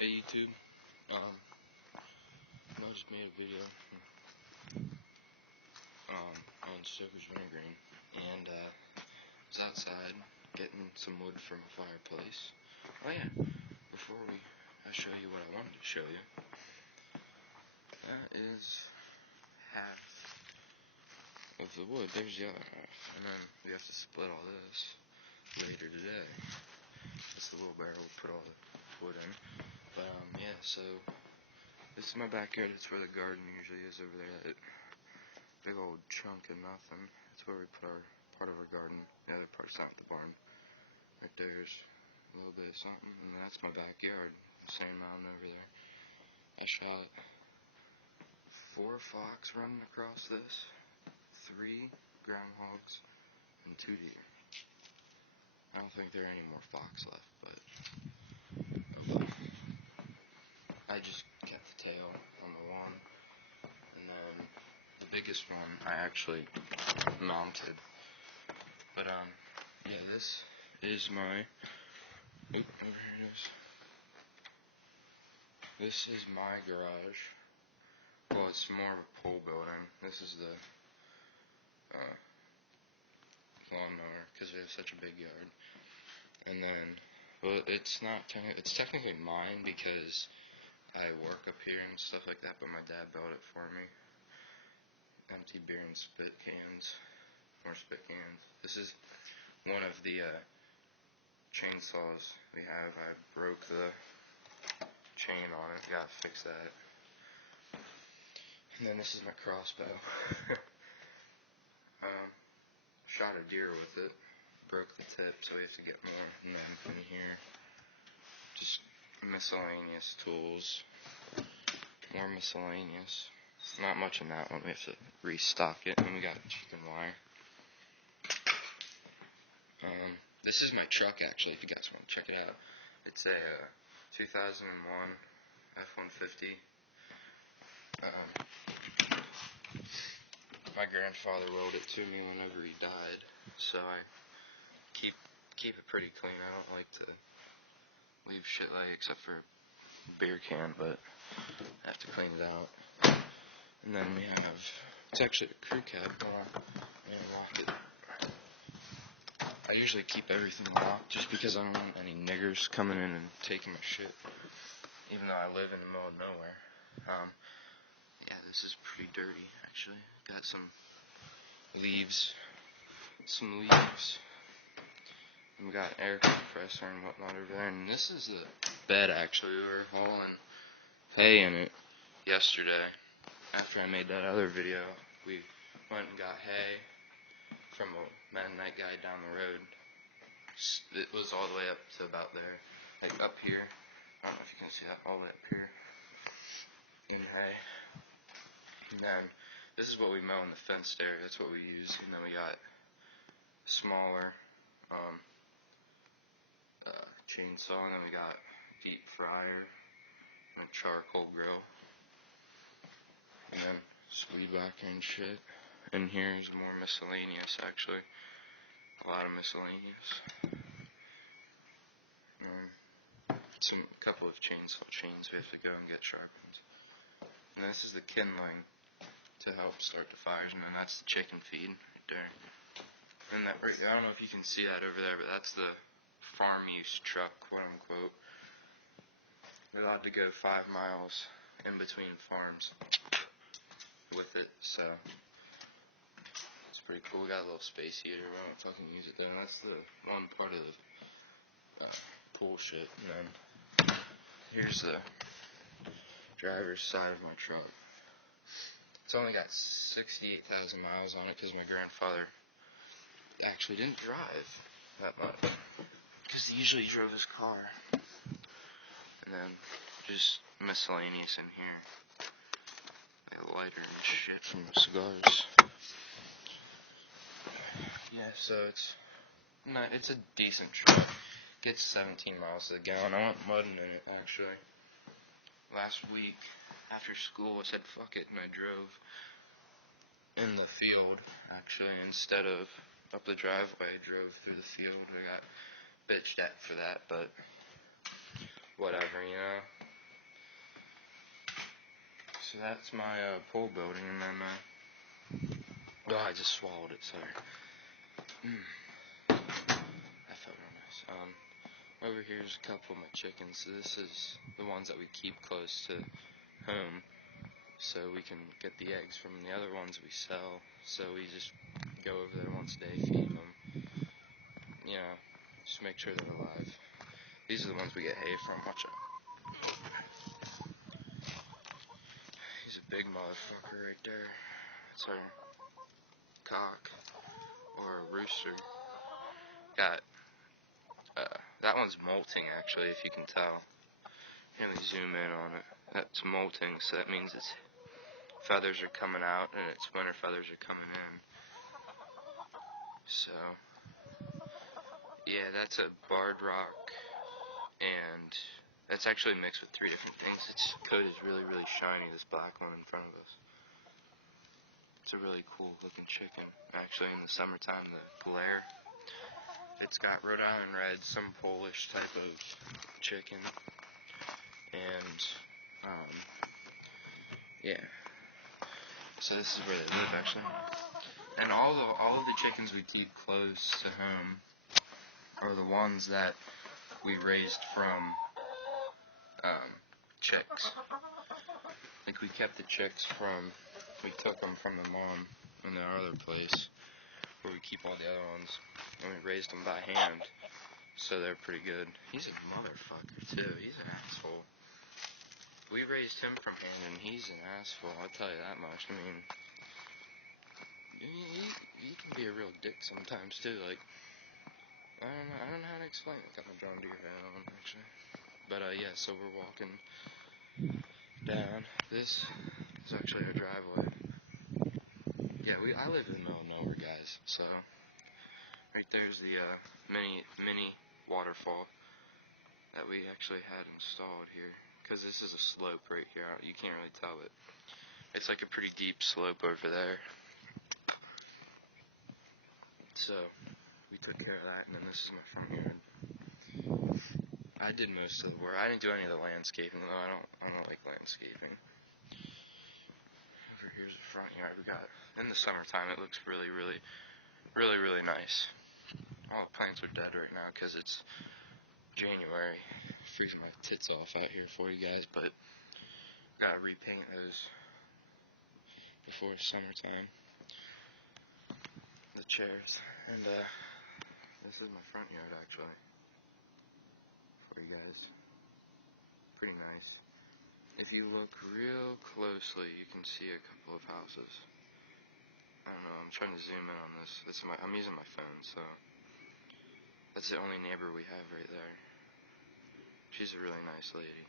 Hey YouTube, I just made a video on Stoker's Wintergreen, and I was outside getting some wood from a fireplace. Oh yeah, before I show you what I wanted to show you, that is half of the wood. There's the other half, and then we have to split all this later today. It's the little barrel we put all the wood in. But yeah, so this is my backyard. It's where the garden usually is over there. That big old chunk of nothing. That's where we put our part of our garden. The other part's off the barn. Right there's a little bit of something, and that's my backyard. Sand mountain over there. I shot 4 fox running across this, 3 groundhogs, and 2 deer. I don't think there are any more fox left, but oh well. I just kept the tail on the one, and then the biggest one I actually mounted. But yeah, this is my over here it is. This is my garage. Well, it's more of a pole building. This is the lawnmower because we have such a big yard. And then, well, it's technically mine because I work up here and stuff like that, but my dad built it for me. Empty beer and spit cans, more spit cans. This is one of the chainsaws we have. I broke the chain on it, gotta fix that. And then this is my crossbow. Shot a deer with it, broke the tip, so we have to get more. And then in here, just miscellaneous tools, more miscellaneous. Not much in that one, we have to restock it, and we got chicken wire. This is my truck actually, if you guys want to check it out. It's a 2001 F-150. My grandfather rolled it to me whenever he died, so I keep it pretty clean. I don't like to leave shit like, except for a beer can, but I have to clean it out. And then we have, it's actually a crew cab. Lock it. I usually keep everything locked just because I don't want any niggers coming in and taking my shit, even though I live in the middle of nowhere. Yeah, this is pretty dirty, actually. Got some leaves. And we got air compressor and whatnot over there. And this is the bed, actually. We were hauling hay in it yesterday. After I made that other video, we went and got hay from a Mennonite guy down the road. It was all the way up to about there, like up here. I don't know if you can see that, all the way up here in hay. And then this is what we mow in the fenced area. That's what we use. And then we got smaller chainsaw, and then we got deep fryer and charcoal grill. And then weed whacker and shit. And here's more miscellaneous, actually. A lot of miscellaneous. A couple of chainsaw chains we have to go and get sharpened. And this is the kindling to help start the fires, and then that's the chicken feed right there. And that right there, I don't know if you can see that over there, but that's the farm use truck, quote unquote. We're allowed to go 5 miles in between farms with it, so it's pretty cool. We got a little space heater. We don't fucking use it though. That's the one part of the pool shit. And then here's the driver's side of my truck. It's only got 68,000 miles on it because my grandfather actually didn't drive that much because he usually drove his car. And then just miscellaneous in here, like a lighter and shit from the cigars. Yeah, so it's a decent truck. Gets 17 miles to the gallon. I went mudding in it actually last week after school. I said fuck it, and I drove in the field actually instead of up the driveway. I drove through the field. I got bitched at for that, but whatever, you know. So that's my pole building, and then oh, I just swallowed it. Sorry. That felt real nice. Over here's a couple of my chickens. So this is the ones that we keep close to home, so we can get the eggs from the other ones we sell. So we just go over there once a day, feed them. You know, just make sure they're alive. These are the ones we get hay from. Watch out. He's a big motherfucker right there. That's our cock, or a rooster. Got that one's molting, actually, if you can tell. Let me zoom in on it. That's molting, so that means its feathers are coming out and its winter feathers are coming in. So, yeah, that's a barred rock, and that's actually mixed with 3 different things. Its coat is really, really shiny, this black one in front of us. It's a really cool looking chicken. Actually, in the summertime, the glare. It's got Rhode Island Red, some Polish type of chicken, and yeah. So this is where they live, actually. And all of the chickens we keep close to home are the ones that we raised from chicks. Like, we kept the chicks we took them from the mom in our other place, where we keep all the other ones, and we raised them by hand, so they're pretty good. He's a motherfucker, too. He's an asshole. We raised him from hand, and he's an asshole, I'll tell you that much. I mean, he can be a real dick sometimes, too. Like, I don't know how to explain it. Got my John Deere hat on, actually. But, yeah, so we're walking down. This is actually our driveway. Yeah, I live in the middle of nowhere, guys, so right there's the mini waterfall that we actually had installed here, because this is a slope right here. You can't really tell it. It's like a pretty deep slope over there. So we took care of that, and then this is my front yard. I did most of the work. I didn't do any of the landscaping, though. I don't like landscaping. Over here's the front yard. We got, in the summertime, it looks really, really, really, really nice. All the plants are dead right now because it's January. Freezing my tits off out here for you guys, but gotta repaint those before summertime. The chairs, and this is my front yard, actually, for you guys. Pretty nice. If you look real closely, you can see a couple of houses. I don't know, I'm trying to zoom in on this. I'm using my phone, so that's the only neighbor we have right there. She's a really nice lady,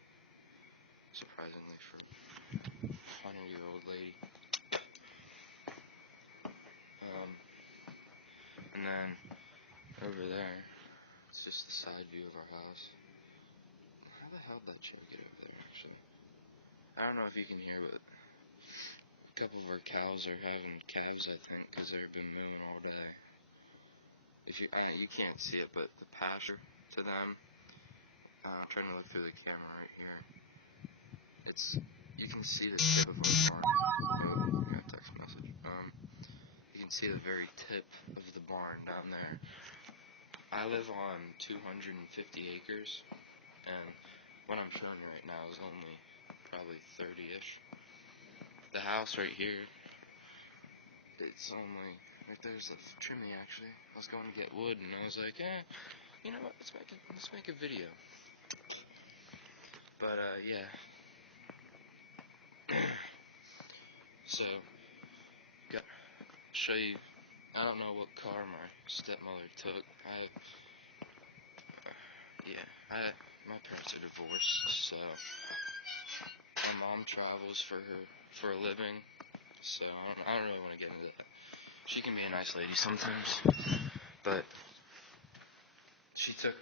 surprisingly, for a 100-year-old lady. And then over there, it's just the side view of our house. How the hell did that chair get over there, actually? I don't know if you can hear, but a couple of our cows are having calves, I think, because they've been mooing all day. You can't see it, but the pasture to them, I'm trying to look through the camera right here. You can see the tip of our barn. Oh, I got a text message. You can see the very tip of the barn down there. I live on 250 acres, and what I'm showing you right now is only probably 30-ish. The house right here, it's only, like, there's a chimney, actually. I was going to get wood, and I was like, you know what, let's make a video. But, yeah. So, show you, I don't know what car my stepmother took. My parents are divorced, so my mom travels for a living, so I don't really want to get into that. She can be a nice lady sometimes, but she took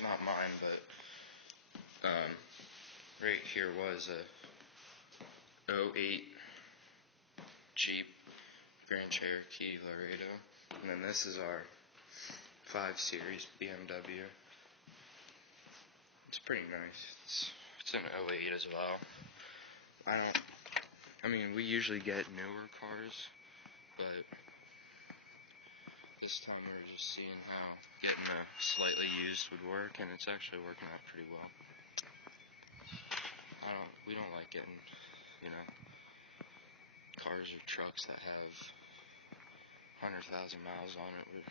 not mine, but right here was a '08 Jeep Grand Cherokee Laredo, and then this is our 5 Series BMW. It's pretty nice. It's an '08 as well. I mean, we usually get newer cars, but this time we were just seeing how getting a slightly used would work, and it's actually working out pretty well. We don't like getting, cars or trucks that have 100,000 miles on it.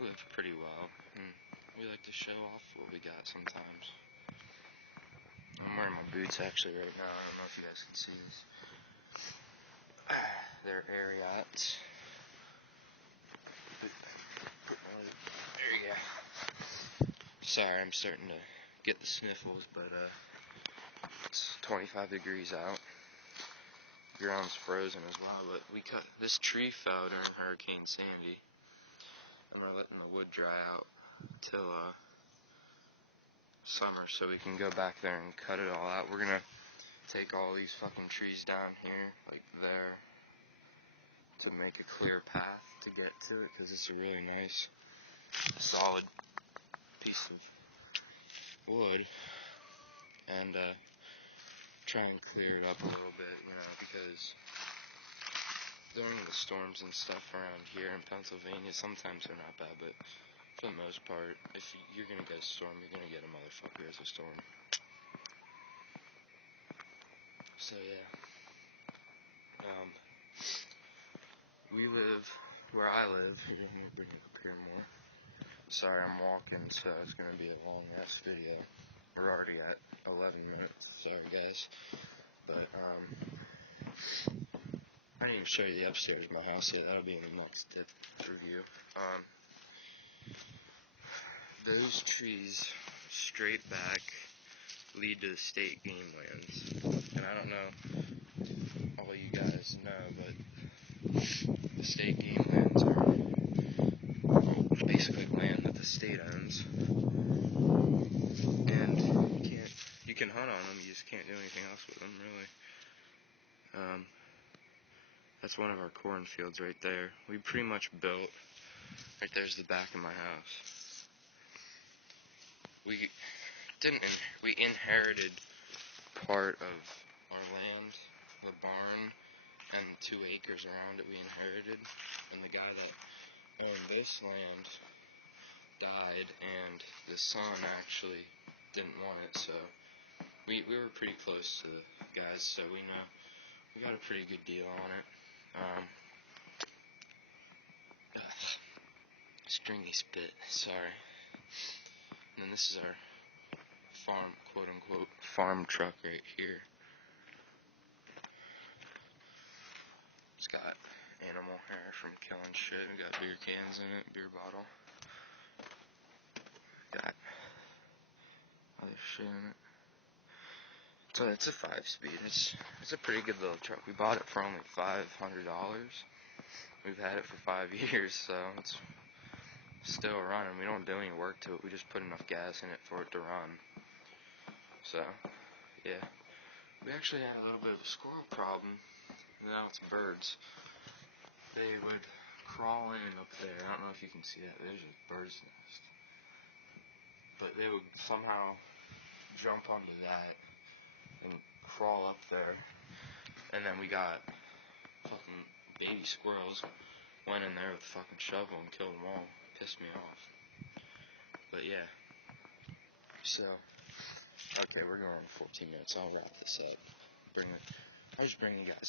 We live pretty well, and we like to show off what we got sometimes. I'm wearing my boots actually right now. I don't know if you guys can see this. They're Ariats. There you go. Sorry, I'm starting to get the sniffles, but it's 25 degrees out. The ground's frozen as well, but this tree fell during Hurricane Sandy, and we're letting the wood dry out till summer so we can go back there and cut it all out. We're gonna take all these fucking trees down here, like there, to make a clear path to get to it, because it's a really nice, solid piece of wood, and try and clear it up a little bit, because during the storms and stuff around here in Pennsylvania, sometimes they're not bad, but for the most part, if you're gonna get a storm, you're gonna get a motherfucker as a storm. So yeah, we live where I live. Here, I'm gonna bring it up here more. Sorry, I'm walking, so it's gonna be a long ass video. We're already at 11 minutes. Sorry, guys, but I didn't even show you the upstairs of my house yet. That'll be in the next review. Those trees straight back lead to the state game lands, and I don't know all you guys know, but the state game lands are basically land that the state owns, and you can hunt on them, you just can't do anything else with them, really. That's one of our cornfields right there. We pretty much built, right there's the back of my house. We inherited part of our land, the barn, and 2 acres around it we inherited, and the guy that owned this land died, and the son actually didn't want it, so we were pretty close to the guys, so we got a pretty good deal on it. Stringy spit, sorry. And then this is our farm, quote-unquote, farm truck right here. It's got animal hair from killing shit. We got beer cans in it, beer bottle. Got other shit in it. So it's a 5-speed. It's a pretty good little truck. We bought it for only $500. We've had it for 5 years, so it's still running. We don't do any work to it. We just put enough gas in it for it to run. So, yeah. We actually had a little bit of a squirrel problem. Now it's birds. They would crawl in up there. I don't know if you can see that. There's a bird's nest. But they would somehow jump onto that and crawl up there. And then we got fucking baby squirrels. Went in there with a fucking shovel and killed them all. Pissed me off. But yeah. So, okay, we're going 14 minutes. I'll wrap this up. I just bring you guys